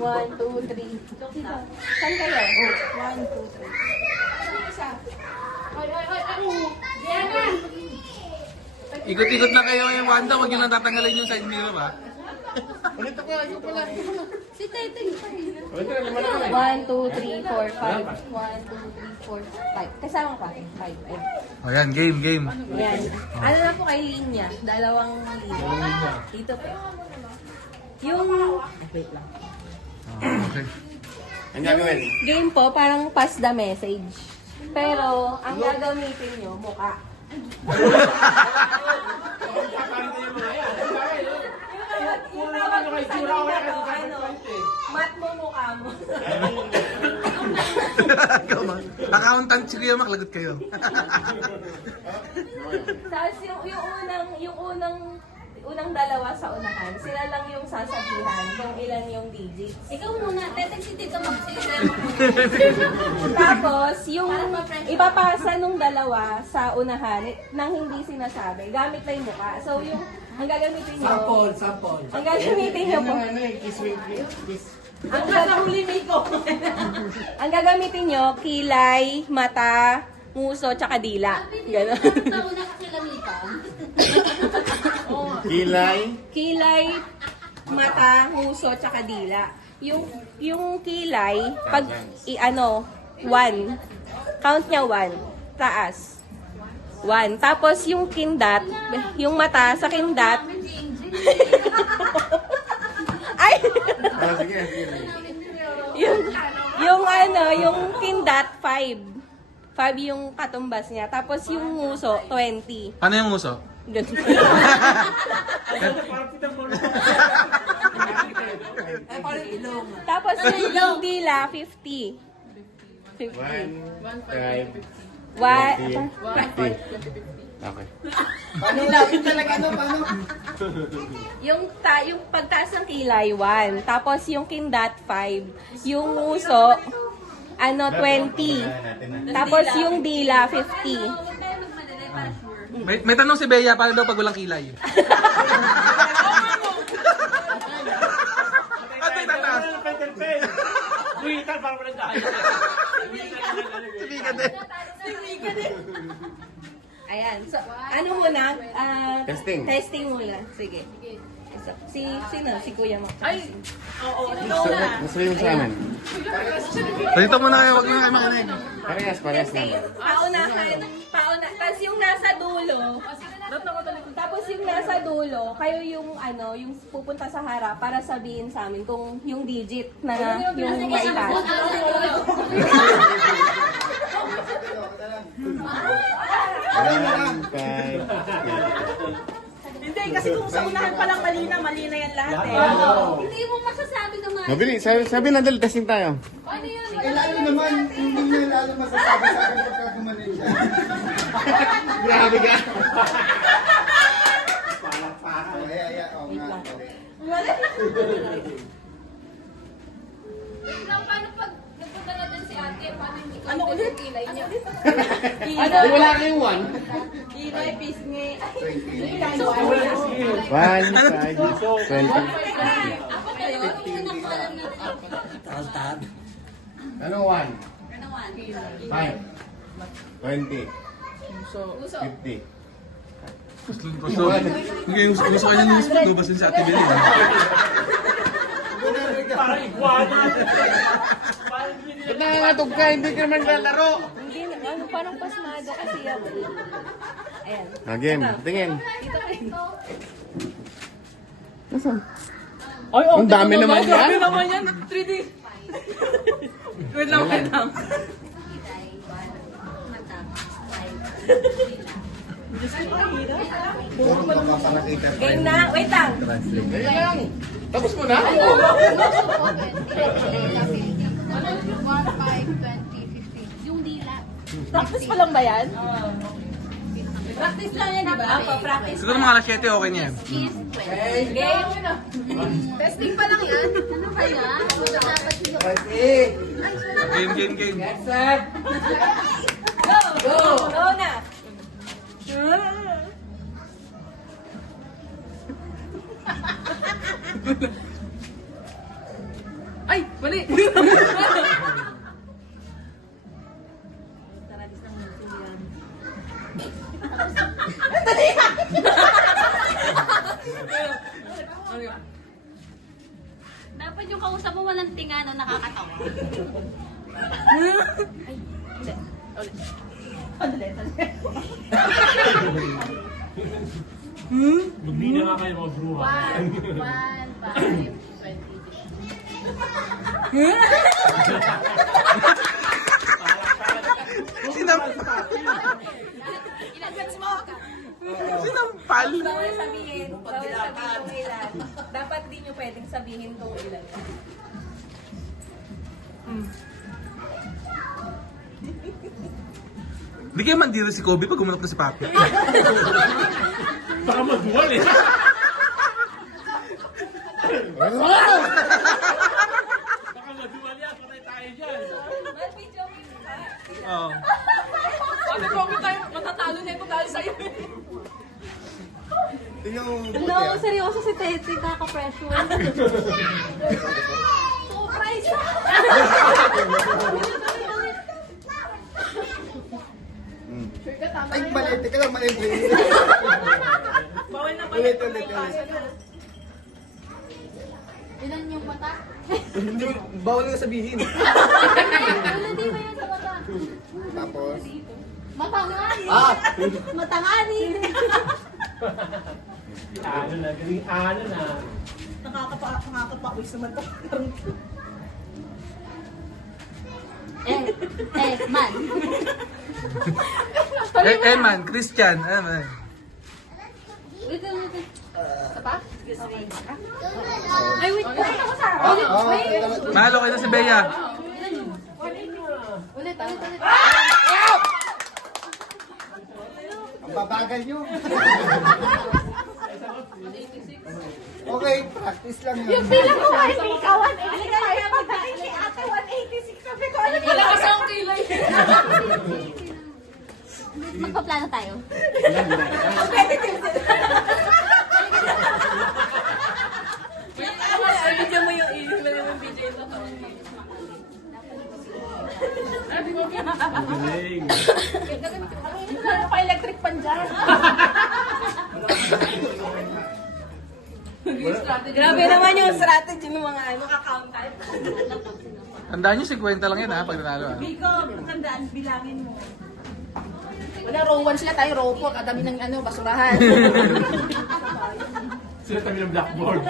1, 2, 3. Saan kayo? 1, 2, 3. Isa. Ikot-ikot lang kayo yung Wanda, huwag nyo lang tatanggalin yung side mirror ha. Ulit ako, ikaw pala. Si Teteng pa rin. 1, 2, 1, 2, 3, 4, 5. 1, 2, 3, 4, 5. Kasama pa. 5. Ayun. O yan, game, game. Yan. Ano na po kay linya? Dalawang linya. Dito po. Yung... Wait lang. Okay. Ang gagawin? Game po, parang pass the message. Pero, ang gagamitin nyo, mukha. Yung tawag ko sa linya ko, mat mo mukha mo. Accountant si Kuya Mac, lagot kayo. Tapos yung unang dalawa sa unahan, sila lang yung sasabihan kung ilan yung digits. Ikaw muna, teteng si Tito mag-sisir. Tapos, yung ipapasa nung dalawa sa unahan nang hindi sinasabi, gamit na yung mukha. So, yung ang gagamitin nyo... Sample. Ang gagamitin nyo po... Ang gagamitin nyo, kilay, mata, nguso, tsaka dila. Ganon. Taon na kakilamitan. Kilay. Kilay, mata, nguso, tsaka dila. Yung kilay, pag i-ano, 1. Count niya 1. Taas. 1. Tapos yung kindat, yung mata sa kindat. Ay! Ah, sige, sige. yung ano, yung kindat, 5. 5 yung katumbas niya. Tapos yung nguso, 20. Ano yung uso? Ganun. Tapos yung dila, 50. 50. 1, 5, 1. 50. Okay. Yung pagtaas ng kilay, 1. Tapos yung kindat, 5. Yung nguso, ano, 20. Tapos yung dila, 50. Huwag tayo magmadali para sure. May tanong si Bea, paano daw pag walang kilay? At may tataas. Ayan. So, ano muna? Testing. Testing muna. Sige. Sino? Si Kuya Mac. Ay! Gusto mo sa amin? Dito muna kayo, wag na kayo makinig. Parehas naman. Paunahan. Tapos yung nasa dulo. Tapos yung nasa dulo, kayo yung ano, yung pupunta sa harap para sabihin sa amin kung yung digit na yung maitas. Hindi, kasi kung sa unahan pa lang mali na yan lahat eh. Hindi mo masasabi ng mga... Mabili, sabi na dali, testing tayo. Ano yun? Lalo naman, hindi niya lalo masasabi sa akin pagka gumaling siya. Grabe ka. Oo nga. Paano pag nagpunta na din si ate, paano hindi ko Ano ulit? kilay niya? Di wala kayong 1? Kilay, pisngi. 1, 5, 20. Ako kayo, hindi ko na po alam na. Ano 1? 5, 20, 50. So, gusto ko yung tubasin si Ate Bea. Ba't nangangatog ka? Hindi ka naman lalaro. Hindi na, ano, parang pasmado kasi ako. Ayan. Game, tingin. Dito kayo. Ay, Ang dami naman yan. Dami naman yan. 3D. Wait lang. Puro makapanakita. Game na. Wait lang. Dali lang. Tapos mo na? 1, 5, 20, 50. Yung dila. Practice pa lang ba yan? Practice lang yan, di ba? Apo, practice. Siguro mga alas 7 okay niya yan. Is 20. Game. Testing pa lang yan. Ano ba yan? Dapat yung... Game. Go! Go na! Ay, mali! Ano yun? Dapat yung kausap mo walang tinga na nakakatawa. Lumina nga kayo mga bruha. 1, 5, 20. Ilan mo? Sinampal. Bawal sabihin kung ilan. Dapat di nyo pwedeng sabihin kung ilan. Hindi kayo mandira si Kobe pag umunok na si Papi. Baka magbuwal eh. Baka magbuwal yan. Patay tayo dyan. Mal, video ka. Oo. Sabi ko, tayo matatalo na ito dahil sa'yo. Tingnan mo No, seryoso si Tete, kaka-pressure. Surprise! Ay, mali. Teka lang, mali. Bawal na Ulit, ulit, ulit. Ilan yung mata? Hindi, bawal nga sabihin. Ilan din ba yun sa mata? Tapos, Matangani! ah! Matangani! Ano na, galing ano na. Nakakapawis naman to. Man. Man, Christian. Ano man. Wait. Isa pa? Ay, wait. Mahalo kayo na si Bea. Ulit. Ang babagal nyo. Okay, practice lang yun. Bilang ko kay Mika, 186. Kaya pagdating si ate, 186. Sabi ko, ano Wala kasi akong kilay. Magpaplano tayo. Ay, video mo yung email mo yung video ito. Galing. Ano pa electric pan dyan? Grabe naman yung strategy ng mga count time. Tandaan nyo, 50 lang yan ha, pag nanalo ha. Biko, tandaan, bilangin mo. Wala, row 1 sila tayo, row 4. Kadami ng basurahan. Sila kami ng blackboard.